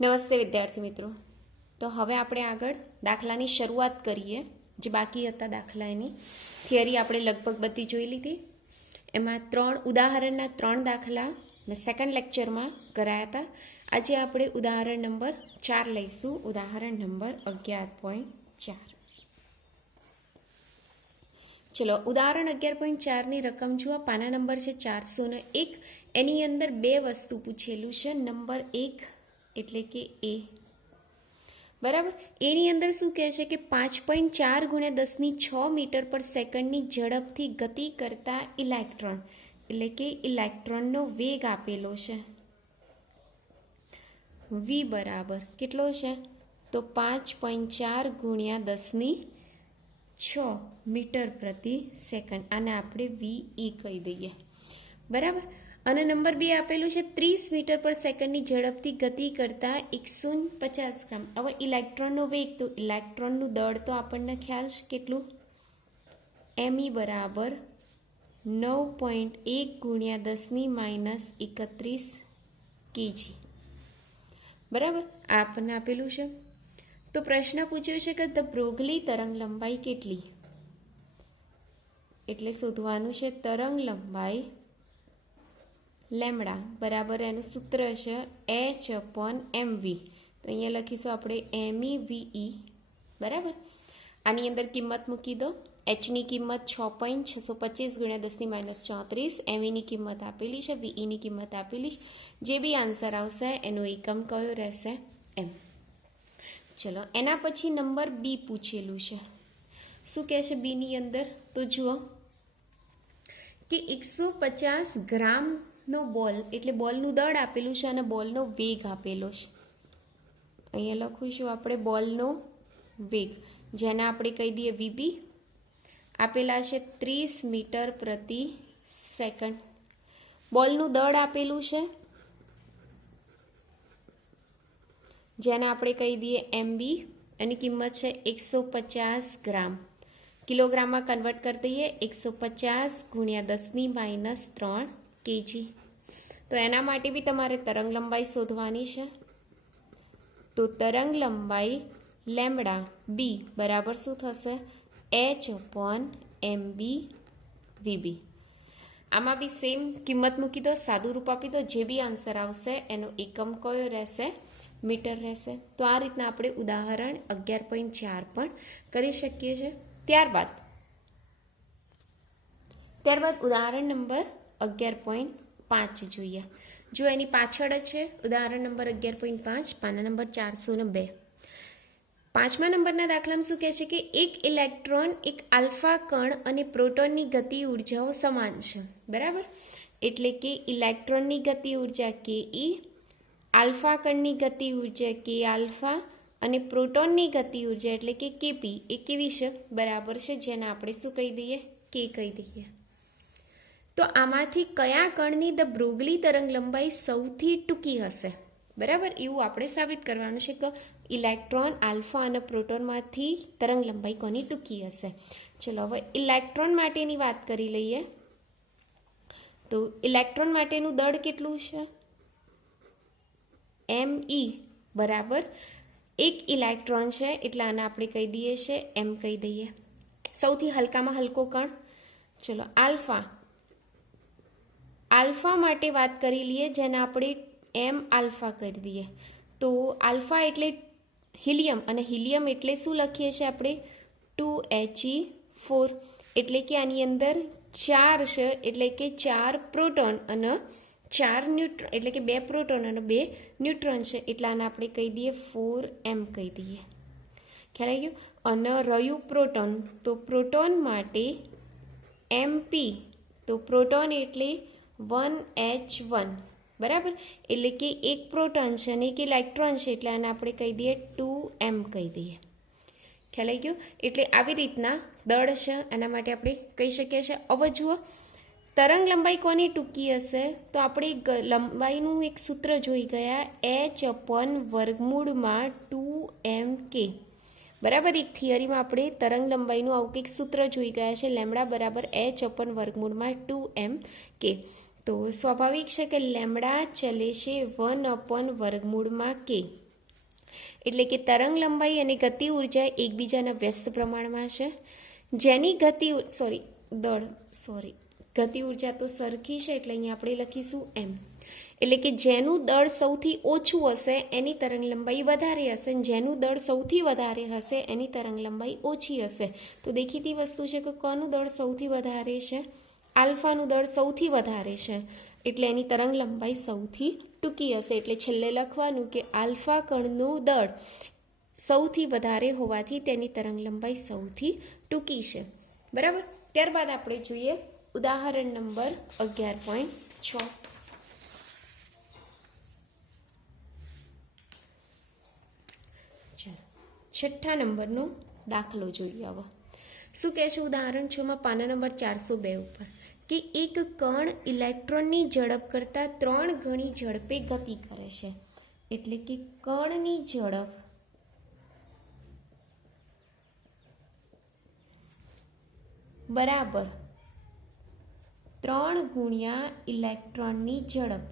નમસ્તે વિદ્યાર્થી મિત્રો. તો હવે આપણે આગળ દાખલાની શરૂઆત કરીએ. જે બાકી હતા દાખલા એની થિયરી આપણે લગભગ બધી જોઈ લીધી. એમાં ઉદાહરણના 3 દાખલા ને સેકન્ડ લેક્ચરમાં કરાયા હતા. આજે આપણે ઉદાહરણ નંબર 4 લઈશું. ઉદાહરણ નંબર 11.4. ચલો ઉદાહરણ 11.4ની રકમ જુઓ. પાના નંબર છે 401. એની અંદર 2 વસ્તુ પૂછેલું છે. નંબર 1 એટલે કે એ, બરાબર. એની અંદર શું કહે છે કે 5.4 × 10⁶ મીટર પર સેકન્ડની ઝડપથી ગતિ કરતા ઇલેક્ટ્રોન, એટલે કે ઇલેક્ટ્રોનનો વેગ આપેલો છે. v બરાબર કેટલો છે? તો 5.4 × 10⁶ મીટર પ્રતિ સેકન્ડ. આને આપણે વી કહી દઈએ, બરાબર. અને નંબર 2 આપેલું છે 30 મીટર પર સેકન્ડની ઝડપથી ગતિ કરતા 150 ગ્રામ. હવે ઇલેક્ટ્રોનનો વેગ, તો ઇલેક્ટ્રોનનું દળ તો આપણને ખ્યાલ છે કેટલું? me બરાબર 9.1 × 10⁻31 kg, બરાબર. આ આપણને આપેલું છે. તો પ્રશ્ન પૂછ્યો છે કે ધ બ્રોગલી તરંગ લંબાઈ કેટલી? એટલે શોધવાનું છે તરંગ લંબાઈ લેમ્ડા બરાબર એનું સૂત્ર છે h/mv. તો અહીંયા લખીશું આપણે MEVE, બરાબર. આની અંદર કિંમત મૂકી દો. એચની કિંમત 6.625 × 10⁻34, એમઈની કિંમત આપેલી છે, વીઈની કિંમત આપેલી છે. જે બી આન્સર આવશે એનો એકમ કયો રહેશે? એમ. ચલો એના પછી નંબર બી પૂછેલું છે. શું કહે છે બીની અંદર? તો જુઓ કે 150 ગ્રામનો બોલ, એટલે બોલનું દળ આપેલું છે અને બોલનો વેગ આપેલો છે. અહીંયા લખીશું આપણે બોલનો વેગ, જેને આપણે કહી દઈએ વીબી. આપેલા છે 30 મીટર પ્રતિ સેકન્ડ. બોલનું દળ આપેલું છે જેને આપણે કહી દઈએ એમબી. એની કિંમત છે 150 ગ્રામ. કિલોગ્રામમાં કન્વર્ટ કરી દઈએ 150 × 10⁻³ kg. તો એના માટે બી તમારે તરંગ લંબાઈ શોધવાની છે. તો તરંગ લંબાઈ લેમ્ડા બી બરાબર શું થશે? h/mb vb. આમાં બી સેમ કિંમત મૂકી દો, સાદું રૂપ આપી દો. જે બી આન્સર આવશે એનો એકમ કયો રહેશે? મીટર રહેશે. તો આ રીતના આપણે ઉદાહરણ 11.4 પણ કરી શકીએ છીએ. ત્યારબાદ ઉદાહરણ નંબર 11.5 જોઈએ. જો એની પાછળ જ છે ઉદાહરણ નંબર 11.5, પાના નંબર 402. 5મા નંબરના દાખલામાં શું કહે છે કે એક ઇલેક્ટ્રોન, એક આલ્ફા કણ અને પ્રોટોનની ગતિ ઉર્જાઓ સમાન છે, બરાબર. એટલે કે ઇલેક્ટ્રોનની ગતિ ઉર્જા ke, આલ્ફા કણની ગતિ ઉર્જા k આલ્ફા અને પ્રોટોનની ગતિ ઉર્જા એટલે કે kp એ કેવી છે? બરાબર છે, જેને આપણે શું કહી દઈએ? k કહી દઈએ. તો આમાંથી કયા કણની ધ બ્રોગલી તરંગ લંબાઈ સૌથી ટૂંકી હશે? બરાબર, એવું આપણે સાબિત કરવાનું છે કે ઇલેક્ટ્રોન, આલ્ફા અને પ્રોટોનમાંથી તરંગ લંબાઈ કોની ટૂંકી હશે. ચલો હવે ઇલેક્ટ્રોન માટેની વાત કરી લઈએ. તો ઇલેક્ટ્રોન માટેનું દળ કેટલું છે? me બરાબર 1 ઇલેક્ટ્રોન છે એટલે આને આપણે કહી દઈએ છે m કહી દઈએ. સૌથી હલકામાં હલકો કણ. ચલો આલ્ફા માટે વાત કરી લઈએ, જેને આપણે m આલ્ફા કરી દઈએ. તો આલ્ફા એટલે હિલિયમ, અને હિલિયમ એટલે શું લખીએ છીએ આપણે? 2he4. એટલે કે આની અંદર 4 છે, એટલે કે 4 પ્રોટોન અને 4 ન્યુટ્રોન, એટલે કે 2 પ્રોટોન અને 2 ન્યુટ્રોન છે. એટલે આને આપણે કહી દઈએ 4m કહી દઈએ. ખ્યાલ આવી ગયો? અને રહ્યું પ્રોટોન, તો પ્રોટોન માટે mp, તો પ્રોટોન એટલે 1h1, બરાબર. એટલે કે એક પ્રોટોન છે અને એક ઇલેક્ટ્રોન છે, એટલે આને આપણે કહી દઈએ 2m કહી દઈએ. ખ્યાલ આવી ગયો? એટલે આવી રીતના દળ છે, એના માટે આપણે કહી શકીએ છીએ. હવે જુઓ તરંગ લંબાઈ કોની ટૂંકી હશે? તો આપણે લંબાઈનું એક સૂત્ર જોઈ ગયા, h/2mk, બરાબર. એક થિયરીમાં આપણે તરંગ લંબાઈનું આવું કંઈક સૂત્ર જોઈ ગયા છે, લેમ્ડા બરાબર h/2mk. તો સ્વાભાવિક છે કે લેમ્ડા ચલે છે 1/√k, એટલે કે તરંગ લંબાઈ અને ગતિ ઉર્જા એકબીજાના વ્યસ્ત પ્રમાણમાં છે. જેની ગતિ ઉર્જા તો સરખી છે એટલે અહીંયા આપણે લખીશું એમ. એટલે કે જેનું દળ સૌથી ઓછું હશે એની તરંગ લંબાઈ વધારે હશે, અને જેનું દળ સૌથી વધારે હશે એની તરંગ લંબાઈ ઓછી હશે. તો દેખીતી વસ્તુ છે કે કોનું દળ સૌથી વધારે છે? આલ્ફાનું દળ સૌથી વધારે છે એટલે એની તરંગ લંબાઈ સૌથી ટૂંકી હશે. એટલે છેલ્લે લખવાનું કે આલ્ફા કણનું દળ સૌથી વધારે હોવાથી તેની તરંગ લંબાઈ સૌથી ટૂંકી છે. બરાબર. ત્યારબાદ આપણે જોઈએ ઉદાહરણ નંબર 11.6. છઠ્ઠા નંબરનો દાખલો જોઈએ. હવે શું કહે છે ઉદાહરણ 6 માં પાના નંબર 402 ઉપર કે એક કણ ઇલેક્ટ્રોનની ઝડપ કરતાં 3 ગણી ઝડપે ગતિ કરે છે. એટલે કે કણની ઝડપ બરાબર 3 ગુણ્યા ઇલેક્ટ્રોનની ઝડપ.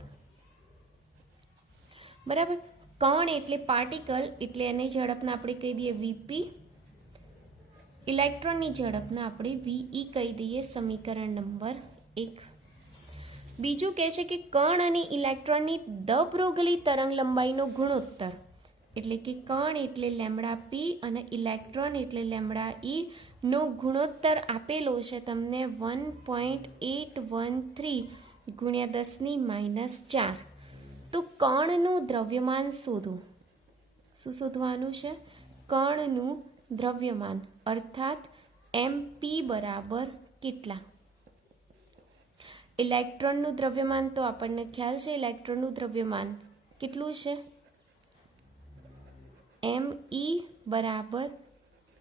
બરાબર. કણ એટલે પાર્ટિકલ એટલે એની ઝડપને આપણે કહી દઈએ વીપી, ઇલેક્ટ્રોનની ઝડપને આપણે વીઈ કહી દઈએ. સમીકરણ નંબર 1. બીજું કહે છે કે કણ અને ઇલેક્ટ્રોનની દ બ્રોગલી તરંગ લંબાઈનો ગુણોત્તર. એટલે કે કણ એટલે લેમ્ડા પી અને ઇલેક્ટ્રોન એટલે લેમ્ડા ઈ નો ગુણોત્તર આપેલો છે તમને 1.813 ગુણ્યા 10⁻⁴. તો કણનું દ્રવ્યમાન શોધો. શું શોધવાનું છે? કણનું દ્રવ્યમાન અર્થાત એમપી બરાબર કેટલા? ઇલેક્ટ્રોનનું દ્રવ્યમાન તો આપણને ખ્યાલ છે. ઇલેક્ટ્રોનનું દ્રવ્યમાન કેટલું છે? એમઈ બરાબર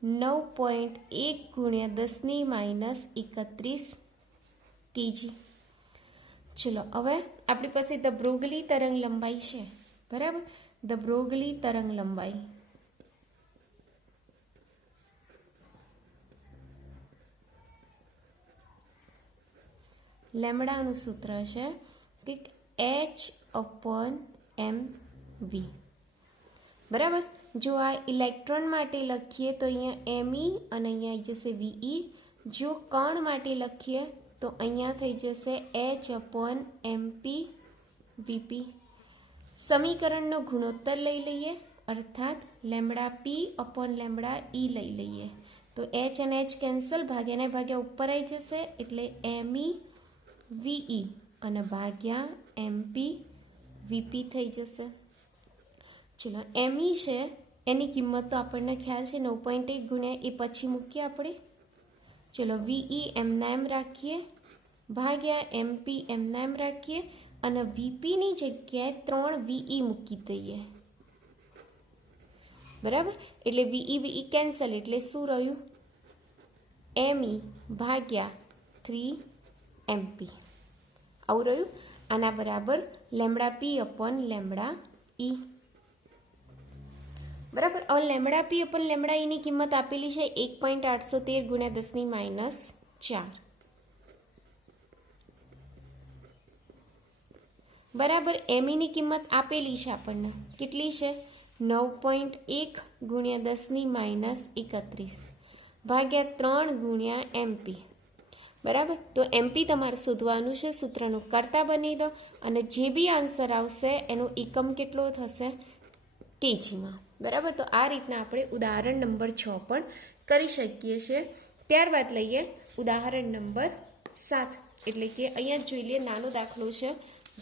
9.1 ગુણ્યા 10⁻31 કેજી. ચલો હવે આપણી પાસે દ બ્રોગલી તરંગ લંબાઈ છે. બરાબર. દ બ્રોગલી તરંગ લંબાઈ લેમ્ડાનું સૂત્ર છે કે h/mv. બરાબર. જો આ ઇલેક્ટ્રોન માટે લખીએ તો અહીંયા એમઈ અને અહીંયા આવી જશે વીઈ. જો કણ માટે લખીએ તો અહીંયા થઈ જશે h/mp વીપી. સમીકરણનો ગુણોત્તર લઈ લઈએ અર્થાત લેમ્ડા પી અપોન લેમ્ડા ઈ લઈ લઈએ તો h અને h કેન્સલ, ભાગ્યાને ભાગ્યા ઉપર આવી જશે એટલે એમઈ વીઈ અને ભાગ્યા એમપી વીપી થઈ જશે. ચલો એમઈ છે એની કિંમત તો આપણને ખ્યાલ છે 9.1 ગુણ્યા એ પછી મૂકીએ આપણે. ચલો વીઈ એમના એમ રાખીએ ભાગ્યા એમપી એમના એમ રાખીએ અને વીપીની જગ્યાએ 3 વીઈ મૂકી દઈએ. બરાબર. એટલે વીઈ કેન્સલ એટલે શું રહ્યું? એમઈ ભાગ્યા 3 એમપી આવું રહ્યું. આના બરાબર લેમ્ડા પી અપોન લેમ્ડા ઈ. બરાબર. હવે લેમ્ડા પી અપોન લેમ્ડા ઈની કિંમત આપેલી છે 1.813 ગુણ્યા 10⁻⁴. બરાબર. એમઈની કિંમત આપેલી છે આપણને કેટલી છે? 9.1 ગુણ્યા 10⁻31 ભાગ્યા 3 ગુણ્યા એમપી. બરાબર. તો એમપી તમારે શોધવાનું છે. સૂત્રનું કરતા બની દો અને જે બી આન્સર આવશે એનો એકમ કેટલો થશે? કેજીમાં. બરાબર. તો આ રીતના આપણે ઉદાહરણ નંબર 6 પણ કરી શકીએ છીએ. ત્યારબાદ લઈએ ઉદાહરણ નંબર 7. એટલે કે અહીંયા જોઈ લઈએ નાનો દાખલો છે.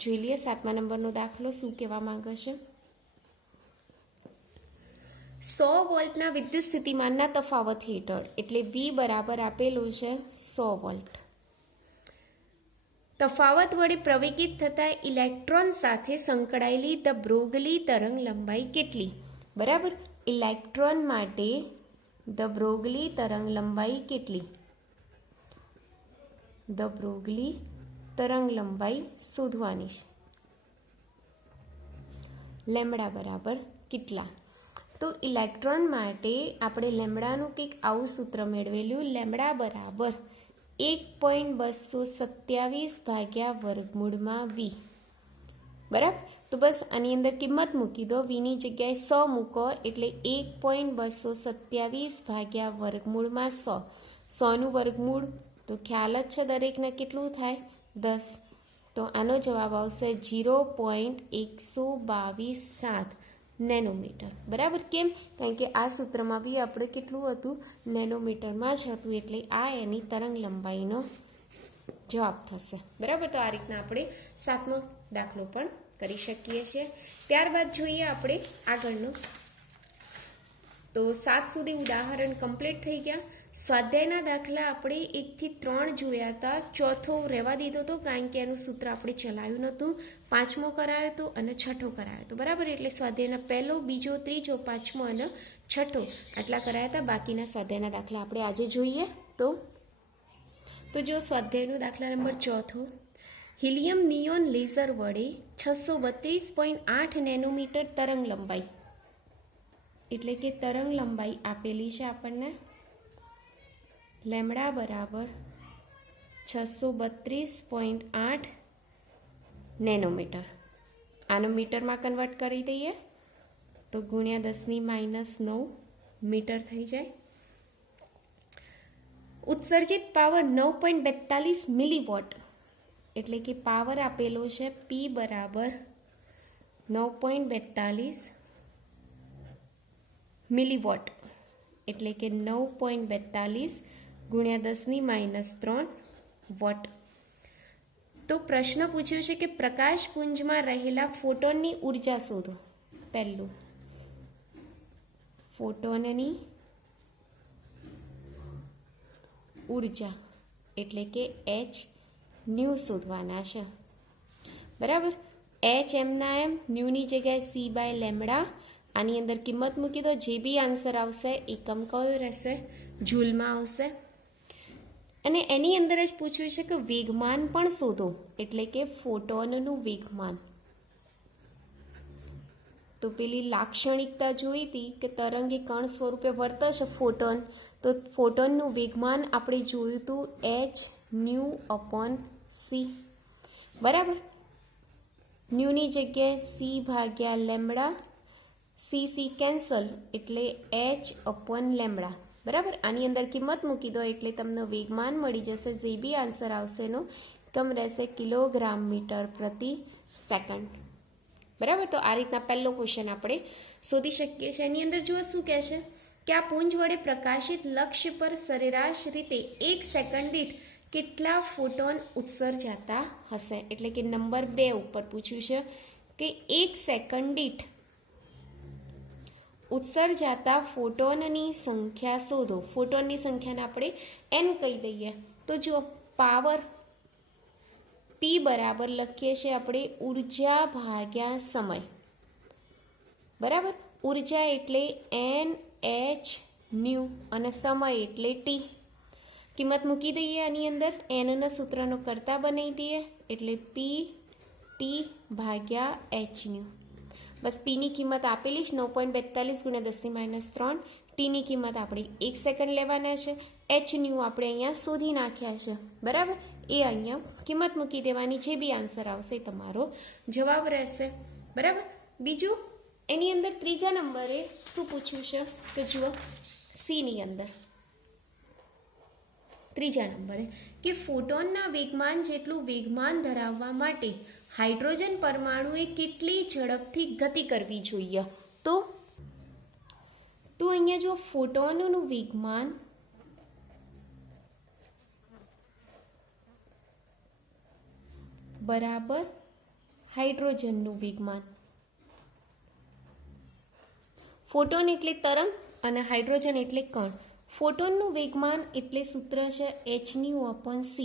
જોઈ લઈએ 7મા નંબરનો દાખલો શું કહેવા માંગે છે. 100 વોલ્ટના વિદ્યુત સ્થિતિમાનના તફાવત હેઠળ એટલે V બરાબર આપેલું છે 100 વોલ્ટ. તફાવત વડે પ્રવેગિત થતા ઇલેક્ટ્રોન સાથે સંકળાયેલી દ બ્રોગલી તરંગ લંબાઈ કેટલી? બરાબર. ઇલેક્ટ્રોન માટે દ બ્રોગલી તરંગ લંબાઈ કેટલી? દ બ્રોગલી તરંગ લંબાઈ શોધવાની છે. લેમ્ડા બરાબર કેટલા? તો ઇલેક્ટ્રોન માટે આપણે લેમ્ડાનું કંઈક આવું સૂત્ર મેળવેલું. લેમ્ડા બરાબર 1.227 ભાગ્યા વર્ગમૂળમાં V. બરાબર. તો બસ આની અંદર કિંમત મૂકી દો, વીની જગ્યાએ 100 મૂકો એટલે 1.227 ભાગ્યા વર્ગમૂળમાં 100. 100નું વર્ગમૂળ તો ખ્યાલ જ છે દરેકને કેટલું થાય 10. તો આનો જવાબ આવશે 0.1227 નેનોમીટર. બરાબર. કેમ? કારણ કે આ સૂત્રમાં બી આપણે કેટલું હતું નેનોમીટરમાં જ હતું, એટલે આ એની તરંગ લંબાઈનો જવાબ થશે. બરાબર. તો આ રીતના આપણે 7મો દાખલો પણ કરી શકીએ છીએ. ત્યારબાદ જોઈએ આપણે આગળનો. તો 7 સુધી ઉદાહરણ કમ્પ્લીટ થઈ ગયા. સ્વાધ્યાયના દાખલા આપણે 1 થી 3 જોયા હતા. ચોથો રહેવા દીધો હતો કારણ કે એનું સૂત્ર આપણે ચલાવ્યું નહોતું. 5મો કરાયો હતો અને 6ઠો કરાયો હતો. બરાબર. એટલે સ્વાધ્યાયના પહેલો, બીજો, ત્રીજો, 5મો અને 6ઠો આટલા કરાયા હતા. બાકીના સ્વાધ્યાયના દાખલા આપણે આજે જોઈએ. તો જો સ્વાધ્યાયનો દાખલા નંબર 4. હિલિયમ નિયોન લેઝર વડે 632.8 નેનોમીટર તરંગ લંબાઈ, એટલે કે તરંગ લંબાઈ આપેલી છે આપણને લેમ્બડા બરાબર 632.8 નેનોમીટર. આનો મીટરમાં કન્વર્ટ કરી દઈએ તો ગુણ્યા 10⁻9 મીટર થઈ જાય. ઉત્સર્જિત પાવર 9.42 મિલીવોટ, એટલે કે પાવર આપેલો છે P બરાબર 9.42 મિલીવોટ, એટલે કે 9.42 ગુણ્યા 10⁻3 વોટ. તો પ્રશ્ન પૂછ્યો છે કે પ્રકાશપુંજમાં રહેલા ફોટોનની ઉર્જા શોધો. પહેલું, ફોટોનની ઉર્જા એટલે કે h ન્યૂ શોધવાના છે. બરાબર. h એમના એમ, ન્યૂની જગ્યાએ c બાય લેમ્બડા. આની અંદર કિંમત મૂકી દો. જે બી આન્સર આવશે એકમ કયો રહેશે? જૂલમાં આવશે. અને એની અંદર જ પૂછ્યું છે કે વેગમાન પણ શોધો, એટલે કે ફોટોનનું વેગમાન. તો પેલી લાક્ષણિકતા જોઈ હતી કે તરંગ એ કણ સ્વરૂપે વર્તે છે ફોટોન, તો ફોટોનનું વેગમાન આપણે જોયું હતું h ન્યૂ અપોન c. બરાબર. ન્યૂની જગ્યાએ c ભાગ્યા લેમ્બડા, c કેન્સલ એટલે h અપોન લેમ્બડા. બરાબર. આની અંદર કિંમત મૂકી દો એટલે તમને વેગમાન મળી જશે. જે બી આન્સર આવશે એનો એકમ રહેશે કિલોગ્રામ મીટર પ્રતિ સેકન્ડ. બરાબર. તો આ રીતના પહેલો ક્વેશ્ચન આપણે શોધી શકીએ છીએ. એની અંદર જુઓ શું કહે છે કે આ પુંજ વડે પ્રકાશિત લક્ષ્ય પર સરેરાશ રીતે 1 સેકન્ડ દીઠ કેટલા ફોટોન ઉત્સર્જાતા હશે. એટલે કે નંબર 2 ઉપર પૂછ્યું છે કે 1 સેકન્ડ દીઠ ઉત્સર્જાતા ફોટોનની સંખ્યા શોધો. ફોટોનની સંખ્યાને આપણે n કહી દઈએ. તો જુઓ પાવર P બરાબર લખીએ છીએ આપણે ઉર્જા ભાગ્યા સમય. બરાબર. ઉર્જા એટલે NH ન્યૂ અને સમય એટલે T. કિંમત મૂકી દઈએ આની અંદર. nના સૂત્રનો કરતા બનાવી દઈએ એટલે P T ભાગ્યા H ન્યૂ. બસ પીની કિંમત આપેલી જ 9.42 ગુણ્યા 10⁻3. ટીની કિંમત આપણે 1 સેકન્ડ લેવાના છે. એચ ન્યૂ આપણે અહીંયા શોધી નાખ્યા છે. બરાબર. એ અહીંયા કિંમત મૂકી દેવાની. જે બી આન્સર આવશે એ તમારો જવાબ રહેશે. બરાબર. બીજું એની અંદર ત્રીજા નંબરે શું પૂછ્યું છે કે જુઓ સીની અંદર ત્રીજા નંબરે કે ફોટોનના વેગમાન જેટલું વેગમાન ધરાવવા માટે હાઇડ્રોજન પરમાણુએ કેટલી ઝડપથી ગતિ કરવી જોઈએ. તો અહીંયા જો ફોટોનનું વેગમાન બરાબર હાઇડ્રોજનનું વેગમાન. ફોટોન એટલે તરંગ અને હાઇડ્રોજન એટલે કણ. ફોટોનનું વેગમાન એટલે સૂત્ર છે h/c.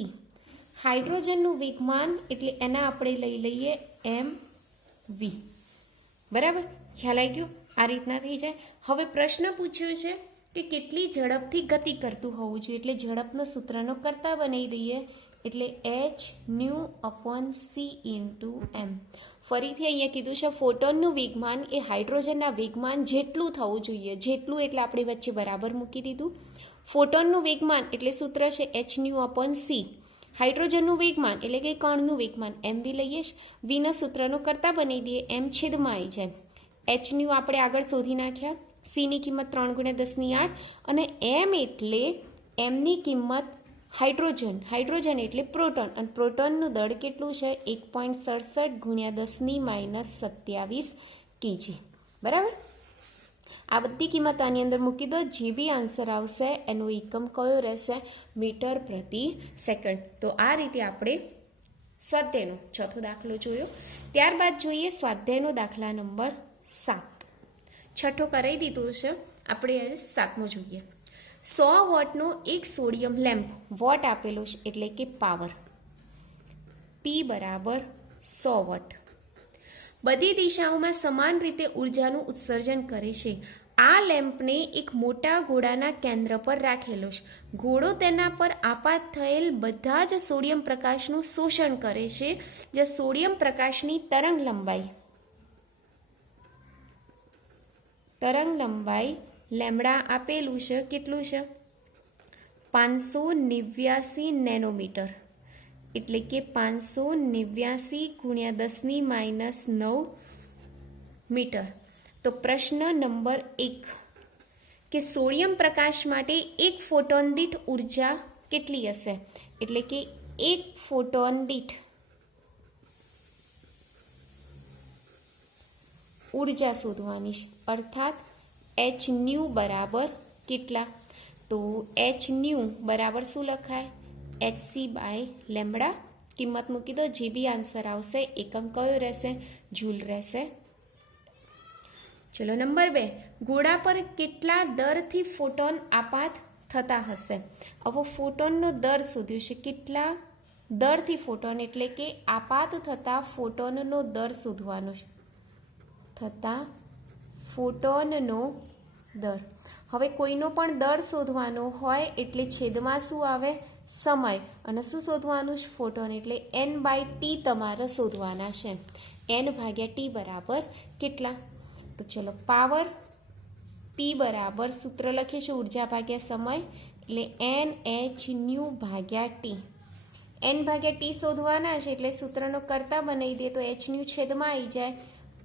હાઇડ્રોજનનું વેગમાન એટલે એના આપણે લઈ લઈએ mv. બરાબર. ખ્યાલ આવી ગયો? આ રીતના થઈ જાય. હવે પ્રશ્ન પૂછ્યો છે કે કેટલી ઝડપથી ગતિ કરતું હોવું જોઈએ, એટલે ઝડપનો સૂત્રનો કરતા બનાવી દઈએ એટલે h/c × m. ફરીથી અહીંયા કીધું છે ફોટોનનું વેગમાન એ હાઇડ્રોજનના વેગમાન જેટલું થવું જોઈએ. જેટલું એટલે આપણે વચ્ચે બરાબર મૂકી દીધું. ફોટોનનું વેગમાન એટલે સૂત્ર છે h/c. હાઇડ્રોજનનું વેગમાન એટલે કે કણનું વેગમાન mv લઈએ જ, વીના સૂત્રનો કરતા બનાવી દઈએ, m છેદમાં આવી જાય. hનું આપણે આગળ શોધી નાખ્યા, cની કિંમત 3 × 10⁸ અને m એટલે mની કિંમત હાઇડ્રોજન એટલે પ્રોટોન, અને પ્રોટોનનું દળ કેટલું છે 1.67 × 10 - 27 kg. બરાબર. આ બધી કિંમત આની અંદર મૂકી દો, જે બી આન્સર આવશે એનો એકમ કયો રહેશે મીટર પ્રતિ સેકન્ડ. તો આ રીતે આપણે સ્વાધ્યાયનો ચોથો દાખલો જોયો. ત્યારબાદ જોઈએ સ્વાધ્યાયનો દાખલા નંબર 7. છઠ્ઠો કરાવી દીધો છે, આપણે આજે 7મો જોઈએ. 100 વોટનો એક સોડિયમ લેમ્પ, વોટ આપેલો છે એટલે કે પાવર, P બરાબર 100 વોટ, બધી દિશાઓમાં સમાન રીતે ઉર્જાનું ઉત્સર્જન કરે છે. આ લેમ્પને એક મોટા ગોળાના કેન્દ્ર પર રાખેલો છે. ગોળો તેના પર આપાત થયેલ બધા જ સોડિયમ પ્રકાશનું શોષણ કરે છે, જે સોડિયમ પ્રકાશની તરંગ લંબાઈ લેમ્બડા આપેલું છે, કેટલું છે 589 નેનોમીટર, એટલે કે 589 × 10⁻9 મીટર. તો પ્રશ્ન નંબર 1 કે સોડિયમ પ્રકાશ માટે એક ફોટોન દીઠ ઉર્જા કેટલી હશે, એટલે કે એક ફોટોન દીઠ ઉર્જા શોધવાની છે, અર્થાત hν બરાબર કેટલા. તો hν બરાબર શું લખાય hc/λ. કિંમત મૂકી દો, જે બી આન્સર આવશે એકમ કયો રહેશે જૂલ રહેશે. ચલો નંબર 2, ગોળા પર કેટલા દરથી ફોટોન આપાત થતા હશે. હવે ફોટોનનો દર શોધ્યું છે, કેટલા દરથી ફોટોન એટલે કે આપાત થતા ફોટોનનો દર શોધવાનો છે, થતા ફોટોનનો દર. હવે કોઈનો પણ દર શોધવાનો હોય એટલે છેદમાં શું આવે સમય, અને શું શોધવાનું છે ફોટોન, એટલે n/t તમારે શોધવાના છે. n/t બરાબર કેટલા. તો ચલો પાવર P બરાબર સૂત્ર લખીએ છીએ ઉર્જા ભાગ્યા સમય, એટલે nhν/t. n/t શોધવાના છે એટલે સૂત્રનો કરતા બનાવી દે તો hν છેદમાં આવી જાય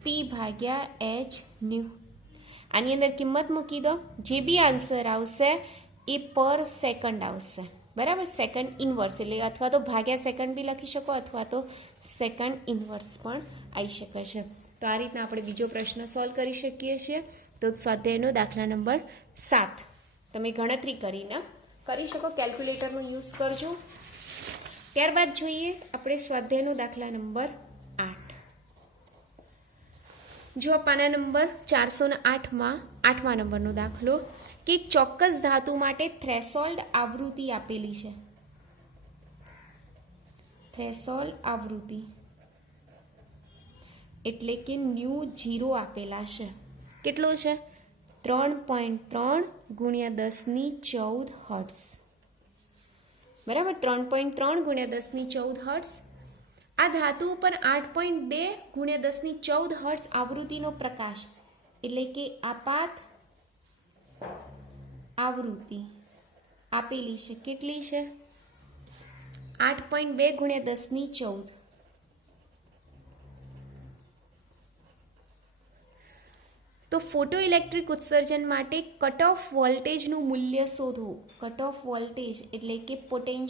P/hν. આની અંદર કિંમત મૂકી દો, જે બી આન્સર આવશે એ પર સેકન્ડ આવશે. બરાબર, સેકન્ડ ઇનવર્સ એટલે અથવા તો ભાગ્યા સેકન્ડ બી લખી શકો અથવા તો સેકન્ડ ઇનવર્સ પણ આવી શકે છે. તો આ રીતના આપણે બીજો પ્રશ્ન સોલ્વ કરી શકીએ છીએ. તો સ્વાધ્યાયનો દાખલા નંબર 7 તમે ગણતરી કરીને કરી શકો, કેલ્ક્યુલેટરનો યુઝ કરજો. ત્યારબાદ જોઈએ આપણે સ્વાધ્યાયનો દાખલા નંબર 8. જો પાના નંબર 408માં 8મા નંબરનો દાખલો કે ચોક્કસ ધાતુ માટે થ્રેશોલ્ડ આવૃત્તિ આપેલી છે. થ્રેશોલ્ડ આવૃત્તિ એટલે કે ν0 આપેલા છે. કેટલો છે 3.3 × 1014 હર્ટ્ઝ. બરાબર, 3.3 × 1014 હર્ટ્ઝ. આ ધાતુ ઉપર 8.2 × 1014 હર્ટ્ઝ આવૃત્તિનો પ્રકાશ એટલે કે આપાત આવૃત્તિ આપેલી છે. કેટલી છે 8.2 × 1014. તો ફોટો ઇલેક્ટ્રિક ઉત્સર્જન માટે કટ ઓફ વોલ્ટેજનું મૂલ્ય શોધવું. કટ ઓફ વોલ્ટેજ એટલે કે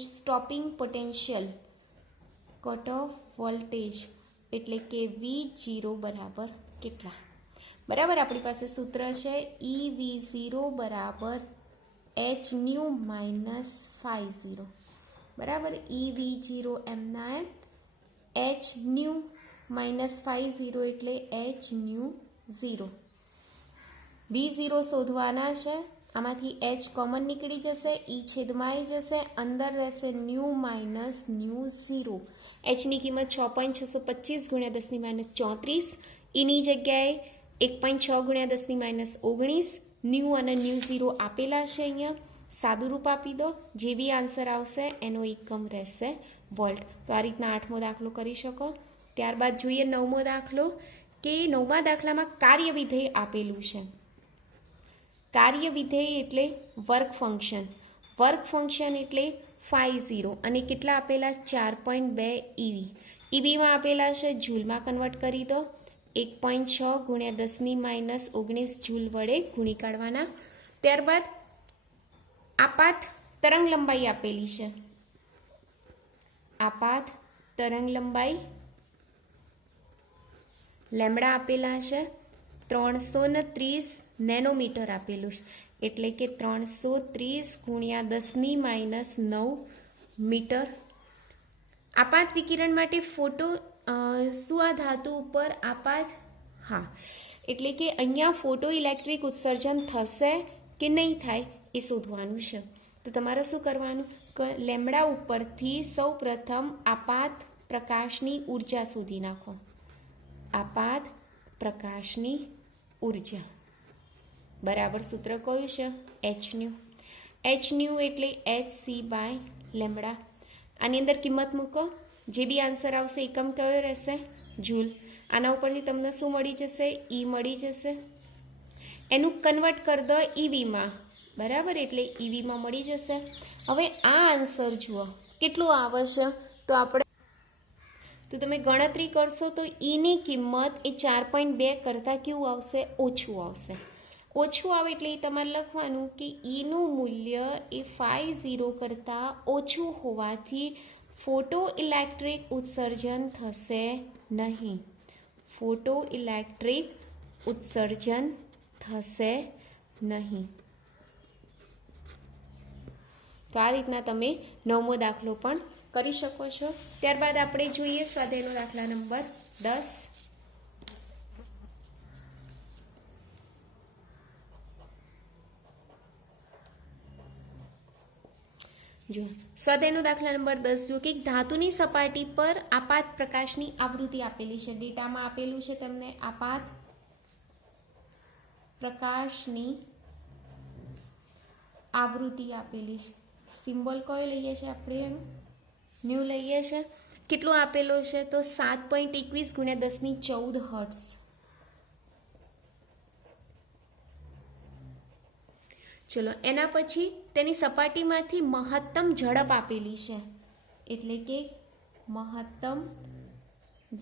stopping potential, cut off voltage એટલે કે V0 બરાબર કેટલા. બરાબર, આપણી પાસે સૂત્ર છે EV0 બરાબર hν - ϕ0. બરાબર, EV0 એમના hν - ϕ0 એટલે hν0. V0 શોધવાના છે, આમાંથી h કોમન નીકળી જશે, e છેદમાં આવી જશે, અંદર રહેશે ν - ν0. hની કિંમત 6.625 × 10⁻34, eની જગ્યાએ 1.6 × 10⁻19, ν અને ν0 આપેલા છે. અહીંયા સાદુરૂપ આપી દો, જે બી આન્સર આવશે એનો એકમ રહેશે વોલ્ટ. તો આ રીતના 8મો દાખલો કરી શકો. ત્યારબાદ જોઈએ 9મો દાખલો કે 9મા દાખલામાં કાર્ય વિધેય આપેલું છે. કાર્ય વિધેય એટલે વર્ક ફંક્શન. વર્ક ફંક્શન એટલે 50 અને કેટલા આપેલા 4.2 EV. EVમાં આપેલા છે જૂલમાં કન્વર્ટ કરી દો. 1.6 ગુણ્યા 10⁻19 જૂલ વડે ગુણી કાઢવાના. ત્યારબાદ આપાત તરંગ લંબાઈ આપેલી છે. આપાત તરંગ લંબાઈ લેમ્બડા આપેલા છે 330 નેનોમીટર આપેલું છે, એટલે કે 330 ગુણ્યા 10⁻9 મીટર. આપાત વિકિરણ માટે ફોટો શું આ ધાતુ ઉપર આપાત, હા, એટલે કે અહીંયા ફોટો ઇલેક્ટ્રિક ઉત્સર્જન થશે કે નહીં થાય એ શોધવાનું છે. તો તમારે શું કરવાનું, લેમ્બડા ઉપરથી સૌ પ્રથમ આપાત પ્રકાશની ઉર્જા શોધી નાખો. આપાત પ્રકાશની ઉર્જા બરાબર સૂત્ર કયું છે? hν. hν એટલે hc/લેમ્બડા. આની અંદર કિંમત મૂકો, જે બી આન્સર આવશે એકમ કયો રહેશે? જૂલ. આના ઉપરથી તમને શું મળી જશે? E મળી જશે. એનું કન્વર્ટ કરી દો EVમાં, બરાબર, એટલે EVમાં મળી જશે. હવે આ આન્સર જુઓ કેટલું આવે છે, તો તમે ગણતરી કરશો તો ની કિંમત એ 4.2 કરતાં કેવું આવશે? ઓછું આવશે. ઓછું આવે એટલે એ તમારે લખવાનું કે નું મૂલ્ય એ 50 કરતાં ઓછું હોવાથી ફોટો ઇલેક્ટ્રિક ઉત્સર્જન થશે નહીં. ફોટો ઇલેક્ટ્રિક ઉત્સર્જન થશે નહીં. તો આ રીતના તમે 9મો દાખલો પણ કરી શકો છો. ત્યારબાદ આપણે જોઈએ સ્વાધ્યાયનો દાખલા નંબર 10. જો સ્વાધ્યાયનો દાખલા નંબર 10 જો કે ધાતુની સપાટી પર આપાત પ્રકાશની આવૃત્તિ આપેલી છે. ડેટામાં આપેલું છે તમને આપાત પ્રકાશની આવૃત્તિ આપેલી છે. સિમ્બોલ કયો લઈએ છીએ આપણે? એનું ન્યૂ લઈએ છીએ. કેટલો આપેલો છે? તો 7.21 ગુણ્યા 1014 હર્ટ્ઝ. ચલો એના પછી તેની સપાટીમાંથી મહત્તમ ઝડપ આપેલી છે, એટલે કે મહત્તમ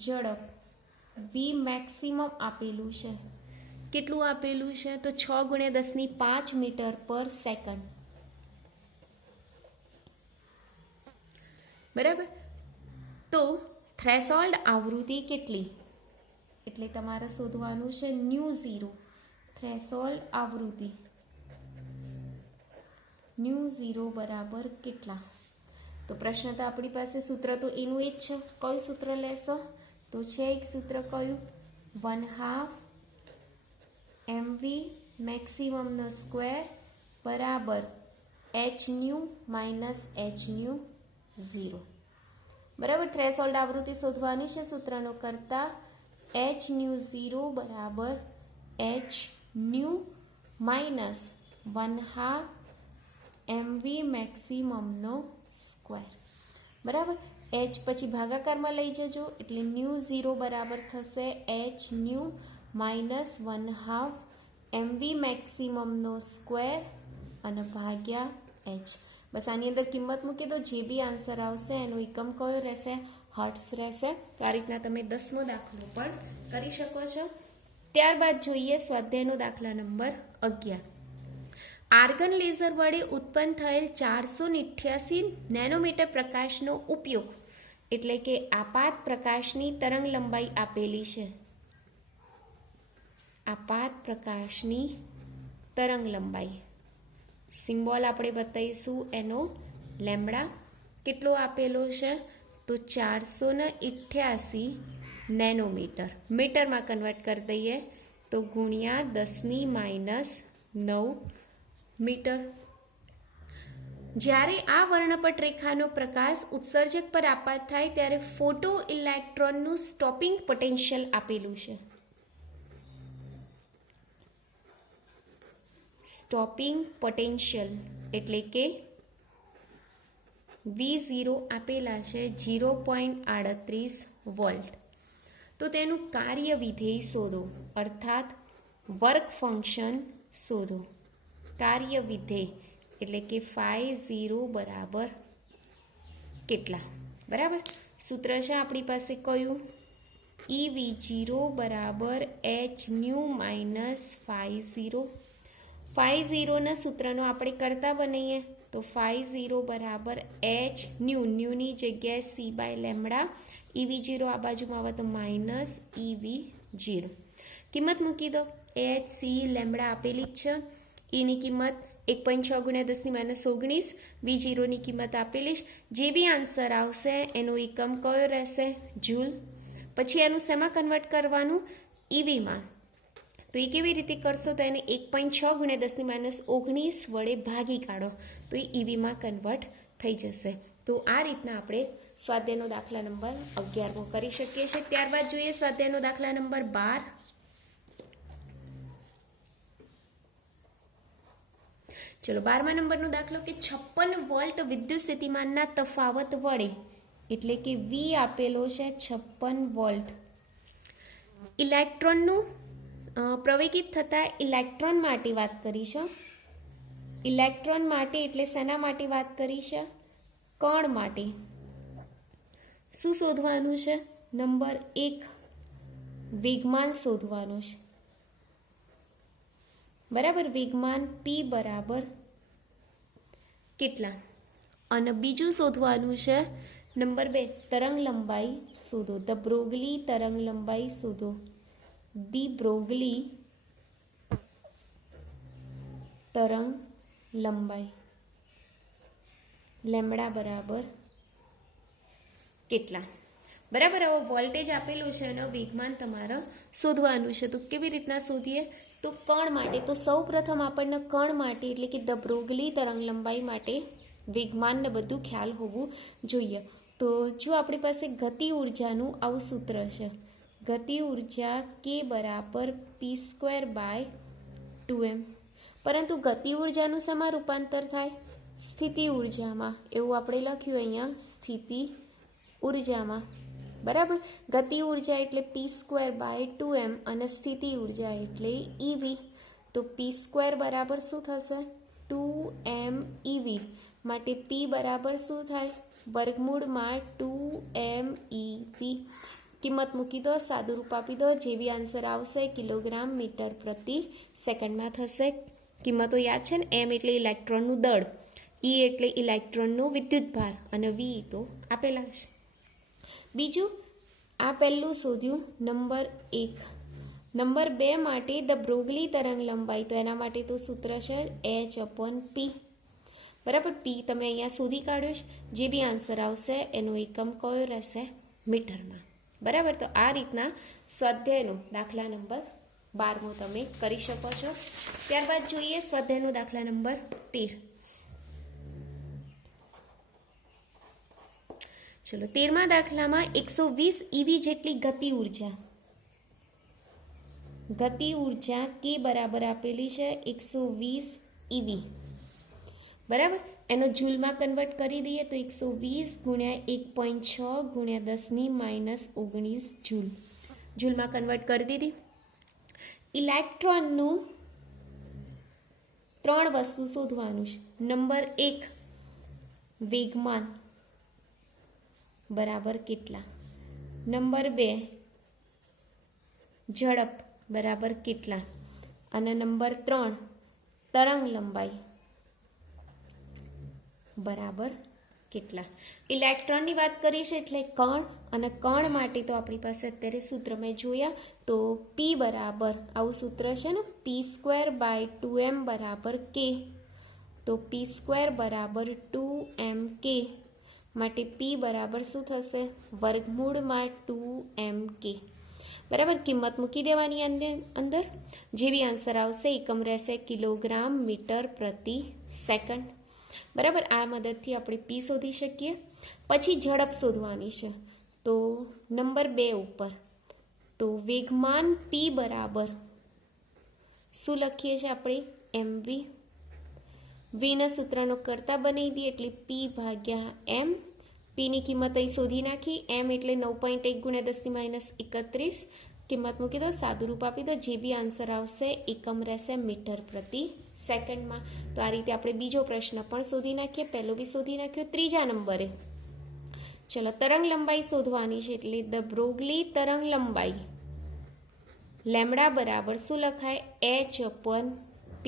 ઝડપ V મેક્સિમમ આપેલું છે. કેટલું આપેલું છે? તો 6 ગુણ્યા 10⁵ મીટર પર સેકન્ડ. બરાબર. તો થ્રેશોલ્ડ આવૃત્તિ કેટલી? એટલે તમારે શોધવાનું છે ν0. થ્રેશોલ્ડ આવૃત્તિ ν0 બરાબર કેટલા? તો પ્રશ્ન તો આપણી પાસે સૂત્ર તો એનું એ જ છે. કયું સૂત્ર લેશો? તો છે એક સૂત્ર કયું? 1/2 mv મેક્સિમમનો સ્ક્વેર બરાબર hν માઇનસ hν0. બરાબર. થ્રેશોલ્ડ આવૃત્તિ શોધવાની છે સૂત્રનો કરતા hν0 બરાબર hν માઇનસ 1/2 mv મેક્સિમમનો સ્ક્વેર. બરાબર. h પછી ભાગાકારમાં લઈ જજો એટલે ν0 બરાબર થશે hν માઇનસ 1/2 mv મેક્સિમમનો સ્ક્વેર અને ભાગ્યા h. બસ આની અંદર કિંમત મૂકી દો, જે બી આન્સર આવશે એનો એકમ કયો રહેશે? હર્ટ્ઝ રહેશે. તો આ રીતના તમે 10મો દાખલો પણ કરી શકો છો. ત્યારબાદ જોઈએ સ્વાધ્યાયનો દાખલા નંબર 11. આર્ગન લેઝર વડે ઉત્પન્ન થયેલ 488 નેનોમીટર પ્રકાશનો ઉપયોગ, એટલે કે આપાત પ્રકાશની તરંગ લંબાઈ આપેલી છે. આપાત પ્રકાશની તરંગ લંબાઈ સિમ્બોલ આપણે બતાવીશું એનો લેમ્બડા. કેટલો આપેલો છે? તો 488 નેનોમીટર. મીટરમાં કન્વર્ટ કરી દઈએ તો ગુણ્યા 10⁻9 મીટર. જ્યારે આ વર્ણપટ રેખાનો પ્રકાશ ઉત્સર્જક પર આપાત થાય ત્યારે ફોટો ઇલેક્ટ્રોનનું સ્ટોપિંગ પોટેન્શિયલ આપેલું છે. સ્ટોપિંગ પોટેન્શિયલ એટલે કે V0 આપેલા છે 0.38 વોલ્ટ. તો તેનું કાર્ય વિધેય શોધો, અર્થાત વર્ક ફંક્શન શોધો. કાર્ય વિધેય એટલે કે φ0 બરાબર કેટલા, બરાબર. સૂત્ર છે આપણી પાસે કયું, EV0 બરાબર h nu minus phi zero. Phi ઝીરોના સૂત્રનો આપણે કરતા બનાવીએ તો ફાઈ ઝીરો બરાબર h ન્યૂની જગ્યાએ c બાય લેમડા, EV0 આ બાજુમાં આવે તો માઇનસ EV0. કિંમત મૂકી દો, h c લેમડા આપેલી જ છે. એની કિંમત 1.6 ગુણ્યા 10 - 19, V0ની કિંમત આપેલી જ. જે બી આન્સર આવશે એનો એકમ કયો રહેશે, જૂલ. પછી એનું શેમાં કન્વર્ટ કરવાનું, EVમાં. તો એ કેવી રીતે કરશો, તો એને 1.6 ગુણ્યા 10 - 19 વડે ભાગી કાઢો તો એ EVમાં કન્વર્ટ થઈ જશે. તો આ રીતના આપણે સ્વાધ્યાયનો દાખલા નંબર 11મો કરી શકીએ છીએ. ત્યારબાદ જોઈએ સ્વાધ્યાયનો દાખલા નંબર 12. ચલો 12મા નંબરનો દાખલો કે 56 વોલ્ટ વિદ્યુત સ્થિતિમાનના તફાવત વડે, એટલે કે V આપેલો છે 56 વોલ્ટ, ઇલેક્ટ્રોનનું પ્રવેગિત થતા ઇલેક્ટ્રોન માટે વાત કરી છે. ઇલેક્ટ્રોન માટે એટલે શેના માટે વાત કરી છે, કણ માટે. શું શોધવાનું છે, નંબર 1 વેગમાન શોધવાનું છે, બરાબર. વેગમાન p બરાબર કેટલા, અને બીજું શોધવાનું છે નંબર 2 તરંગ લંબાઈ શોધો. ધ બ્રોગલી તરંગ લંબાઈ શોધો. ધી બ્રોગલી તરંગ લંબાઈ લેમડા બરાબર કેટલા, બરાબર. હવે વોલ્ટેજ આપેલું છે અને વેગમાન તમારે શોધવાનું છે. તો કેવી રીતના શોધીએ, તો કણ માટે તો સૌ પ્રથમ આપણને કણ માટે એટલે કે ધ બ્રોગલી તરંગ લંબાઈ માટે વેગમાનને બધું ખ્યાલ હોવું જોઈએ. તો જો આપણી પાસે ગતિ ઉર્જાનું આવું સૂત્ર છે, ગતિ ઉર્જા k બરાબર p²/2m. પરંતુ ગતિ ઉર્જાનું શેમાં રૂપાંતર થાય, સ્થિતિ ઉર્જામાં. એવું આપણે લખ્યું અહીંયા, સ્થિતિ ઉર્જામાં, બરાબર. ગતિ ઉર્જા એટલે p²/2m અને સ્થિતિ ઉર્જા એટલે EV. તો p² બરાબર શું થશે, 2m EV. માટે p બરાબર શું થાય, વર્ગમૂળમાં 2m EV. કિંમત મૂકી દો, સાદું રૂપ આપી દો, જે બી આન્સર આવશે કિલોગ્રામ મીટર પ્રતિ સેકન્ડમાં થશે. કિંમતો યાદ છે ને, m એટલે ઇલેક્ટ્રોનનું દળ, E એટલે ઇલેક્ટ્રોનનું વિદ્યુતભાર અને V તો આપેલા છે. બીજું આ પહેલું શોધ્યું નંબર 1. નંબર 2 માટે ધ બ્રોગલી તરંગ લંબાઈ, તો એના માટે તો સૂત્ર છે h/p, બરાબર. p તમે અહીંયા શોધી કાઢ્યો છે. જે બી આન્સર આવશે એનો એકમ કયો રહેશે, મીટરમાં, બરાબર. તો આ રીતના સ્વાધ્યાયનો દાખલા નંબર 12મો તમે કરી શકો છો. ત્યારબાદ જોઈએ સ્વાધ્યાયનો દાખલા નંબર 13. ચલો 13મા દાખલામાં 120 EV જેટલી ગતિ ઉર્જા k બરાબર આપેલી છે 120 EV, બરાબર. એનો જૂલમાં કન્વર્ટ કરી દઈએ તો 120 ગુણ્યા 1.6 ગુણ્યા 10 - 19 જૂલ. જૂલમાં કન્વર્ટ કરી દીધી. ઇલેક્ટ્રોનનું 3 વસ્તુ શોધવાનું છે. નંબર 1 વેગમાન બરાબર કેટલા, નંબર 2 ઝડપ બરાબર કેટલા, અને નંબર 3 તરંગ લંબાઈ બરાબર કેટલા. ઇલેક્ટ્રોનની વાત કરી છે એટલે કણ, અને કણ માટે તો આપણી પાસે અત્યારે સૂત્ર મેં જોયા, તો p બરાબર આવું સૂત્ર છે ને, p²/2m બરાબર k. તો p² બરાબર 2mk. માટે p બરાબર શું થશે, વર્ગમૂળમાં 2mk, બરાબર. કિંમત મૂકી દેવાની અંદર, જે બી આન્સર આવશે એકમ રહેશે કિલોગ્રામ મીટર પ્રતિ સેકન્ડ, બરાબર. આ મદદથી આપણે p શોધી શકીએ. પછી ઝડપ શોધવાની છે. તો નંબર 2 ઉપર તો વેગમાન p બરાબર શું લખીએ છીએ આપણે, mv. vના સૂત્રનો કરતા બનાવી દઈએ એટલે p/m. પીની કિંમત અહીં શોધી નાખી. m એટલે 9.1 ગુણ્યા 10 - 31. કિંમત મૂકી દો, સાદું રૂપ આપી દો, જે બી આન્સર આવશે એકમ રહેશે મીટર પ્રતિ સેકન્ડમાં. તો આ રીતે આપણે બીજો પ્રશ્ન પણ શોધી નાખીએ, પહેલો બી શોધી નાખ્યો. ત્રીજા નંબરે ચલો તરંગ લંબાઈ શોધવાની છે એટલે ધ બ્રોગલી તરંગ લંબાઈ લેમડા બરાબર શું લખાય h/p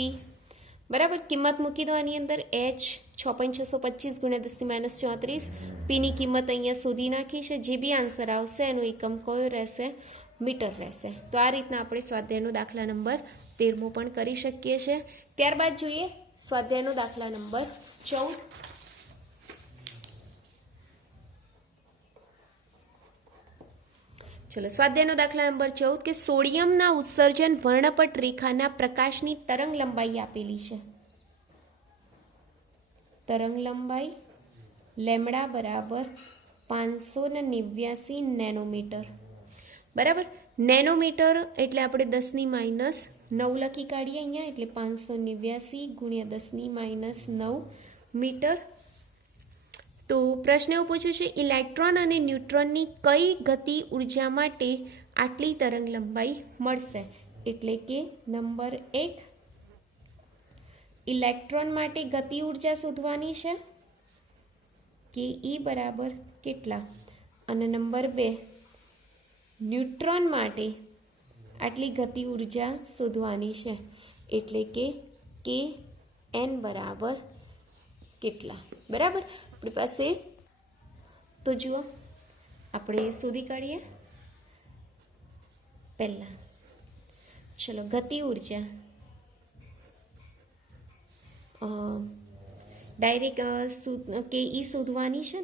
બરાબર કિંમત મૂકી દો આની અંદર h 6.625 × 10⁻34 p ની કિંમત અહીંયા શોધી નાખી છે જે બી આન્સર આવશે એનો એકમ કયો રહેશે મીટર રહેશે તો આ રીતના આપણે સ્વાધ્યાયનો દાખલા નંબર 13મો પણ કરી શકીએ છીએ ત્યારબાદ જોઈએ સ્વાધ્યાયનો દાખલા નંબર 14 ચલો સ્વાધ્યાયનો દાખલા નંબર 14 કે સોડિયમના ઉત્સર્જન વર્ણપટ રેખાના પ્રકાશની તરંગ લંબાઈ આપેલી છે તરંગ લંબાઈ લેમડા બરાબર 589 નેનોમીટર બરાબર નેનોમીટર એટલે આપણે 10⁻9 લખી કાઢીએ અહીંયા એટલે 589 × 10⁻9 મીટર તો પ્રશ્ન એવું પૂછ્યું છે ઇલેક્ટ્રોન અને ન્યુટ્રોનની કઈ ગતિ ઉર્જા માટે આટલી તરંગ લંબાઈ મળશે એટલે કે નંબર 1 ઇલેક્ટ્રોન માટે ગતિ ઉર્જા શોધવાની છે કે E બરાબર કેટલા અને નંબર 2 ન્યુટ્રોન માટે આટલી ગતિ ઉર્જા શોધવાની છે એટલે કે Kn બરાબર કેટલા બરાબર આપણી પાસે તો જુઓ આપણે શોધી કાઢીએ પહેલા ચલો ગતિ ઉર્જા ડાયરેક્ટ કે ઈ શોધવાની છે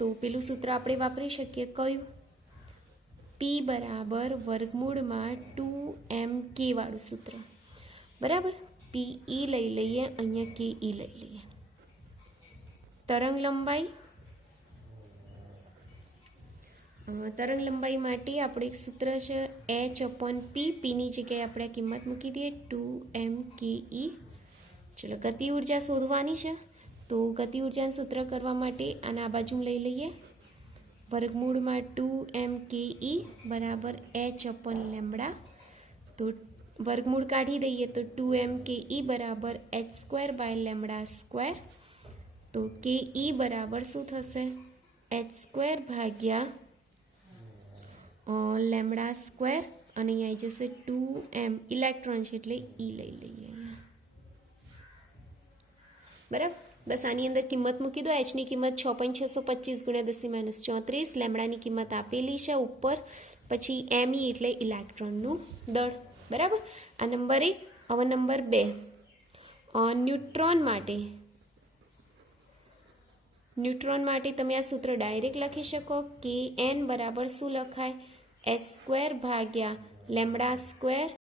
તો પેલું સૂત્ર આપણે વાપરી શકીએ કયું P બરાબર વર્ગમૂળમાં 2mk વાળું સૂત્ર બરાબર PE લઈ લઈએ અહીંયા KE લઈ લઈએ તરંગ લંબાઈ માટે આપણે એક સૂત્ર છે h/p ની જગ્યાએ આપણે કિંમત મૂકી દઈએ 2mke ચલો ગતિ ઉર્જા શોધવાની છે તો ગતિ ઉર્જાનું સૂત્ર કરવા માટે આને આ બાજુ લઈ લઈએ વર્ગમૂળમાં 2mke બરાબર h/લેમડા તો વર્ગમૂળ કાઢી દઈએ તો 2mke બરાબર h²/લેમડા² તો ke બરાબર શું થશે h² ભાગ્યા લેમડા² અને અહીં આવી જશે 2m ઇલેક્ટ્રોન છે એટલે E લઈ લઈએ બરાબર બસ આની અંદર કિંમત મૂકી દો h ની કિંમત 6.625 × 10⁻34 લેમડાની કિંમત આપેલી છે ઉપર પછી me એટલે ઇલેક્ટ્રોનનું દળ બરાબર આ નંબર 1 હવે નંબર 2 ન્યુટ્રોન માટે તમે આ સૂત્ર ડાયરેક્ટ લખી શકો કે n બરાબર શું લખાય h² ભાગ્યા લેમડા²